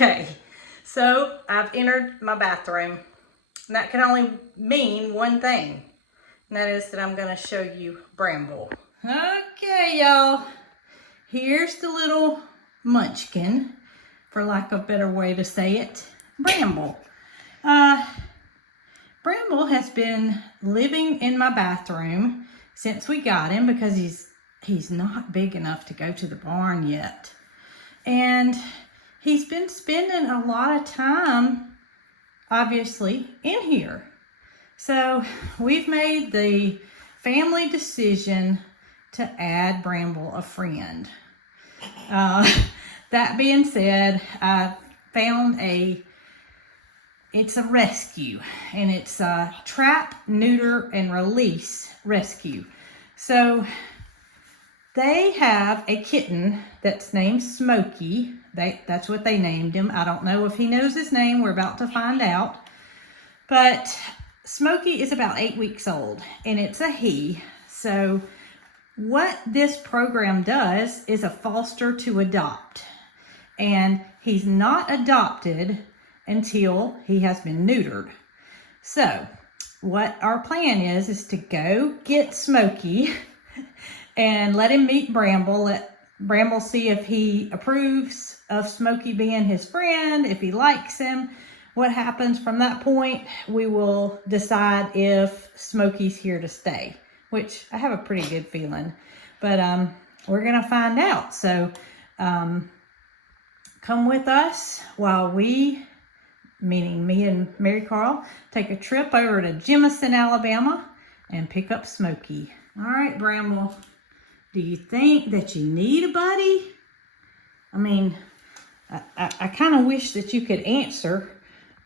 Okay, so I've entered my bathroom, and that can only mean one thing, and that is that I'm going to show you Bramble. Okay, y'all, here's the little munchkin, for lack of a better way to say it, Bramble. Bramble has been living in my bathroom since we got him because he's not big enough to go to the barn yet. And he's been spending a lot of time, obviously, in here. So we've made the family decision to add Bramble a friend. That being said, I found it's a rescue, and it's a trap, neuter, and release rescue. So they have a kitten that's named Smokey. That's what they named him. I don't know if he knows his name. We're about to find out. But Smokey is about 8 weeks old, and it's a he. So what this program does is a foster to adopt. And he's not adopted until he has been neutered. So what our plan is to go get Smokey and let him meet Bramble. Let Bramble see if he approves of Smokey being his friend, if he likes him. What happens from that point, we will decide if Smokey's here to stay, which I have a pretty good feeling. But we're going to find out. So come with us while we, meaning me and Marycarl, take a trip over to Jemison, Alabama and pick up Smokey. All right, Bramble. Do you think that you need a buddy? I mean, I kind of wish that you could answer,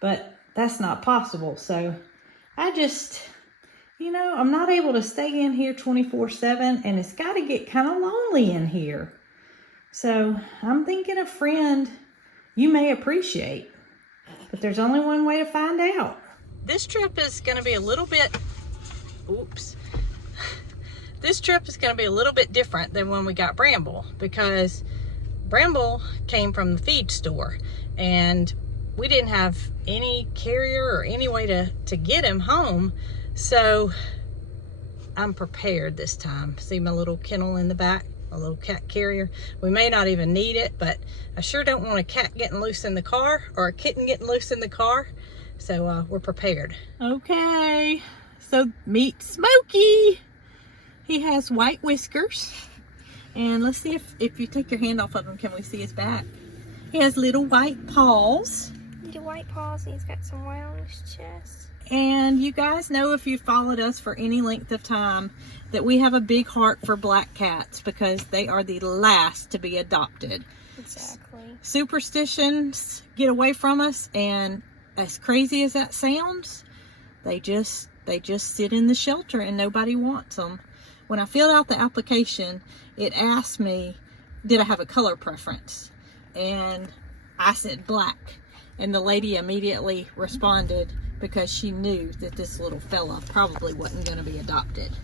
but that's not possible. So I just, I'm not able to stay in here 24/7, and it's got to get kind of lonely in here. So I'm thinking a friend you may appreciate, but there's only one way to find out. This trip is going to be a little bit, This trip is going to be a little bit different than when we got Bramble, because Bramble came from the feed store and we didn't have any carrier or any way to get him home. So I'm prepared this time. See my little kennel in the back, a little cat carrier. We may not even need it, but I sure don't want a cat getting loose in the car or a kitten getting loose in the car. So we're prepared. Okay, so meet Smokey. He has white whiskers, and let's see if you take your hand off of him, can we see his back? He has little white paws. Little white paws, and he's got some white on his chest. And you guys know, if you followed us for any length of time, that we have a big heart for black cats because they are the last to be adopted. Exactly. Superstitions get away from us, and as crazy as that sounds, they just sit in the shelter and nobody wants them. When I filled out the application, it asked me, did I have a color preference? And I said black. And the lady immediately responded because she knew that this little fella probably wasn't going to be adopted.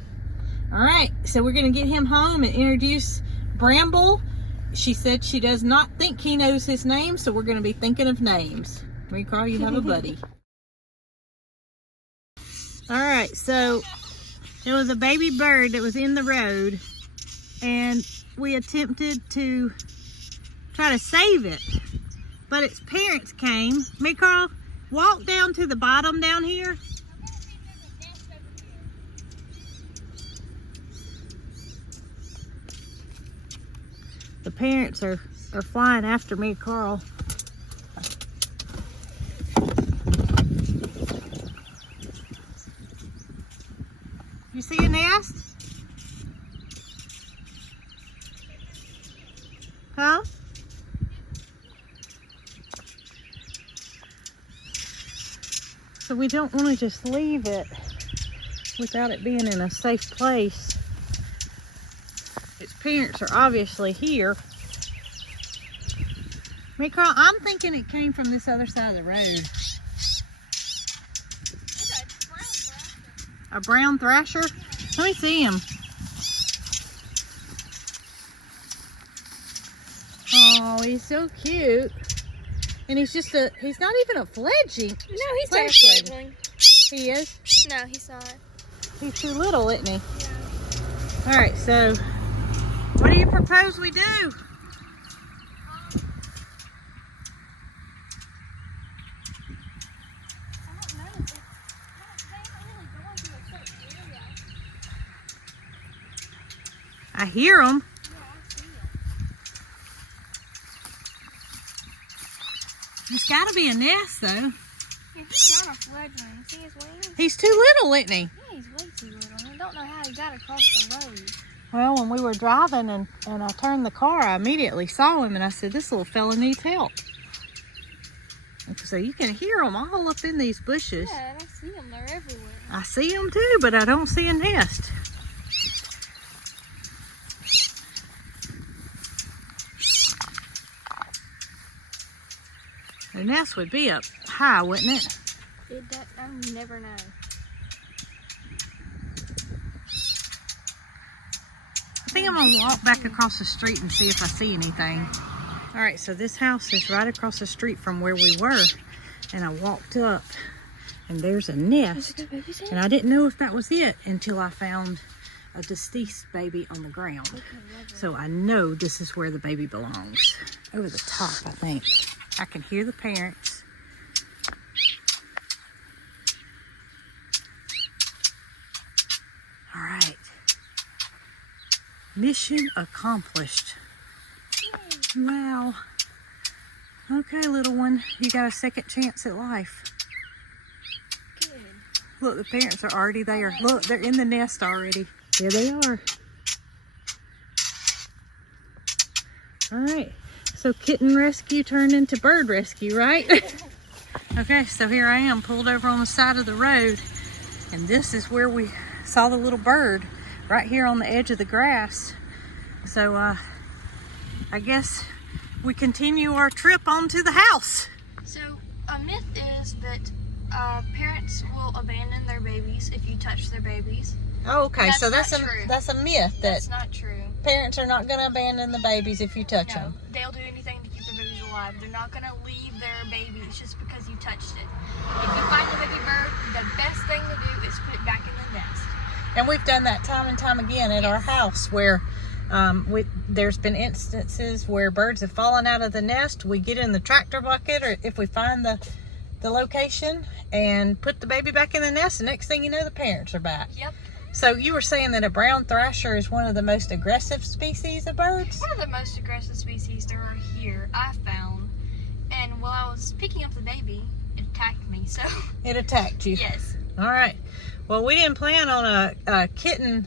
All right, so we're going to get him home and introduce Bramble. She said she does not think he knows his name, so we're going to be thinking of names. Marycarl, you have a buddy. All right, so there was a baby bird that was in the road, and we attempted to try to save it, but its parents came. Marycarl, walk down to the bottom down here. The parents are flying after Marycarl. You see a nest? Huh? So we don't want to just leave it without it being in a safe place. Its parents are obviously here. Marycarl, I'm thinking it came from this other side of the road. A brown thrasher? Let me see him. Oh, he's so cute. And he's not even a fledgling. No, he's not a fledgling. He is? No, he's not. He's too little, isn't he? Yeah. All right, so what do you propose we do? I hear them. Yeah, I see him. There's got to be a nest, though. Yeah, he's not a fledgling. See his wings? He's too little, isn't he? Yeah, he's way too little. I don't know how he got across the road. Well, when we were driving and I turned the car, I immediately saw him and I said, this little fella needs help. And so you can hear them all up in these bushes. Yeah, and I see them. They're everywhere. I see them too, but I don't see a nest. The nest would be up high, wouldn't it? I never know. I think I'm gonna walk back across the street and see if I see anything. All right, so this house is right across the street from where we were. And I walked up and there's a nest. And I didn't know if that was it until I found a deceased baby on the ground. So I know this is where the baby belongs. Over the top, I think. I can hear the parents. All right. Mission accomplished. Wow. Okay, little one, you got a second chance at life. Good. Look, the parents are already there. Look, they're in the nest already. There they are. All right, so kitten rescue turned into bird rescue, right? Okay, so here I am pulled over on the side of the road, and this is where we saw the little bird, right here on the edge of the grass. So I guess we continue our trip onto the house. So a myth is that parents will abandon their babies if you touch their babies. Oh, okay, so That's not true. that's a myth that That's not true. parents are not going to abandon the babies if you touch No, them. they'll do anything to keep their babies alive. They're not going to leave their babies just because you touched it. If you find a baby bird, the best thing to do is put it back in the nest. And we've done that time and time again at our house where there's been instances where birds have fallen out of the nest. We get in the tractor bucket, or if we find the location, and put the baby back in the nest. The next thing you know, the parents are back. Yep. So you were saying that a brown thrasher is one of the most aggressive species of birds? One of the most aggressive species there are here, I found. And while I was picking up the baby, it attacked me, so. It attacked you? Yes. All right. Well, we didn't plan on a kitten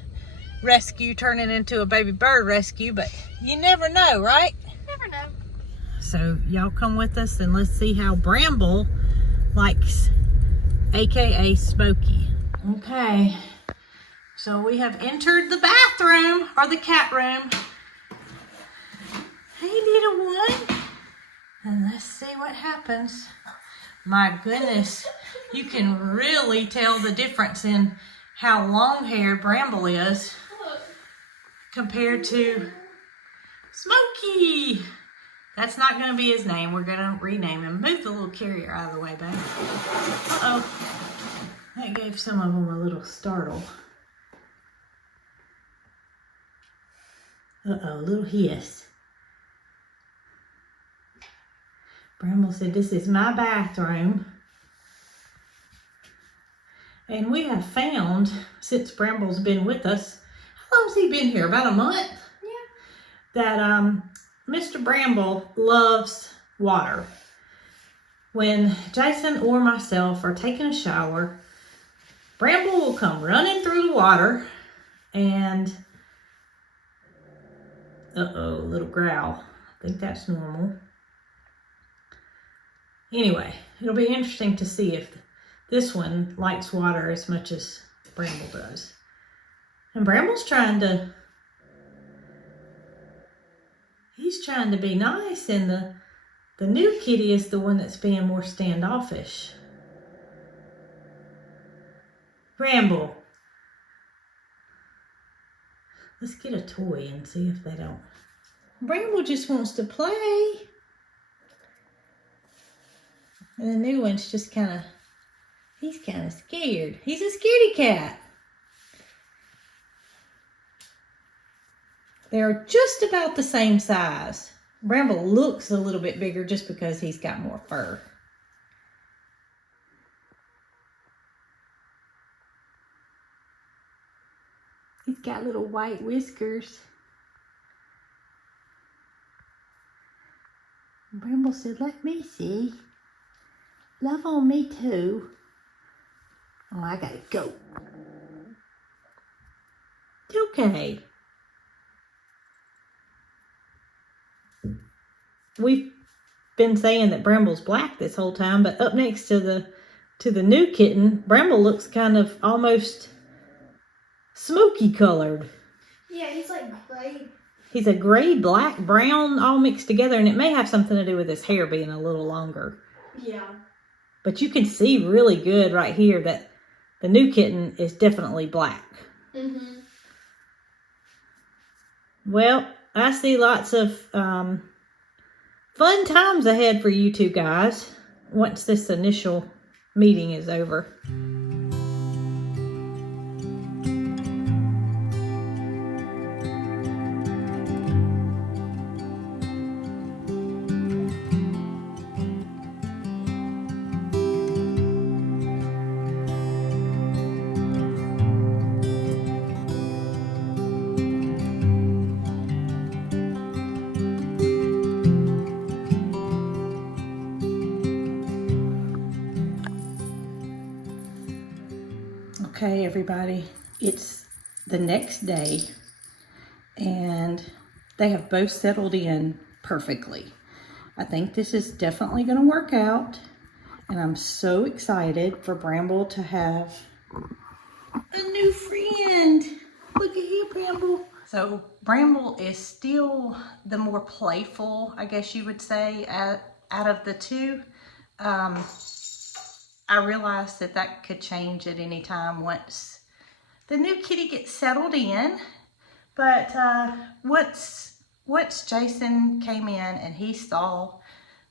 rescue turning into a baby bird rescue, but you never know, right? Never know. So y'all come with us and let's see how Bramble likes, aka Smokey. Okay, so we have entered the bathroom, or the cat room. Hey, little one. And let's see what happens. My goodness, you can really tell the difference in how long-haired Bramble is compared to Smokey. That's not going to be his name. We're going to rename him. Move the little carrier out of the way, babe. Uh-oh. That gave some of them a little startle. Uh-oh, a little hiss. Bramble said, this is my bathroom. And we have found, since Bramble's been with us, how long's he been here? About a month? Yeah. That Mr. Bramble loves water. When Jason or myself are taking a shower, Bramble will come running through the water and, uh-oh, a little growl. I think that's normal. Anyway, it'll be interesting to see if this one likes water as much as Bramble does. And Bramble's he's trying to be nice, and the new kitty is the one that's being more standoffish. Bramble. Let's get a toy and see if they don't. Bramble just wants to play. And the new one's just he's kind of scared. He's a scaredy cat. They're just about the same size. Bramble looks a little bit bigger just because he's got more fur. He's got little white whiskers. Bramble said, "Let me see. Love on me too." Oh, I gotta go. It's okay. We've been saying that Bramble's black this whole time, but up next to the new kitten, Bramble looks kind of almost smoky colored. Yeah, he's like gray. He's a gray, black, brown, all mixed together, and it may have something to do with his hair being a little longer. Yeah. But you can see really good right here that the new kitten is definitely black. Mm-hmm. Well, I see lots of fun times ahead for you two guys once this initial meeting is over. Okay, everybody, it's the next day and they have both settled in perfectly. I think this is definitely going to work out, and I'm so excited for Bramble to have a new friend. Look at here, Bramble. So Bramble is still the more playful, I guess you would say, out of the two. I realized that could change at any time once the new kitty gets settled in. But once Jason came in and he saw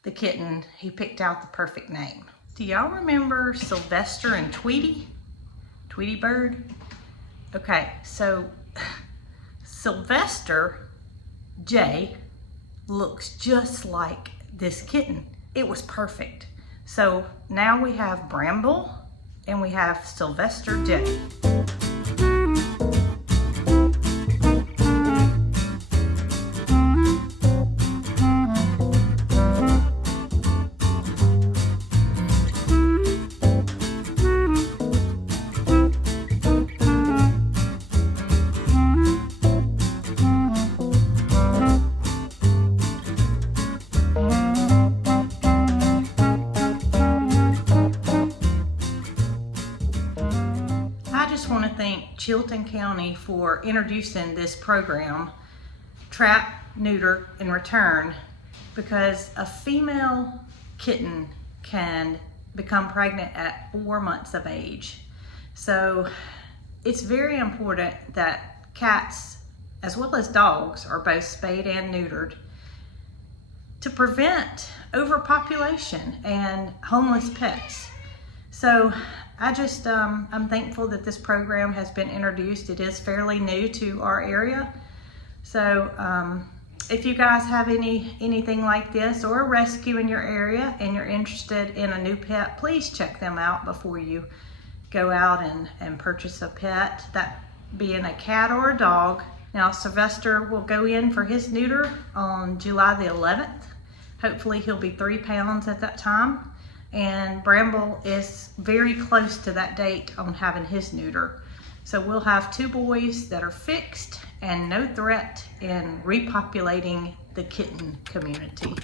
the kitten, he picked out the perfect name. Do y'all remember Sylvester and Tweety? Tweety Bird? Okay, so Sylvester J looks just like this kitten. It was perfect. So now we have Bramble and we have Sylvester J. Want to thank Chilton County for introducing this program, Trap, Neuter, and Return, because a female kitten can become pregnant at 4 months of age. So it's very important that cats as well as dogs are both spayed and neutered to prevent overpopulation and homeless pets. So I'm thankful that this program has been introduced. It is fairly new to our area. So if you guys have anything like this or a rescue in your area and you're interested in a new pet, please check them out before you go out and purchase a pet, that being a cat or a dog. Now Sylvester will go in for his neuter on July the 11th. Hopefully he'll be 3 pounds at that time. And Bramble is very close to that date on having his neuter. So we'll have 2 boys that are fixed and no threat in repopulating the kitten community.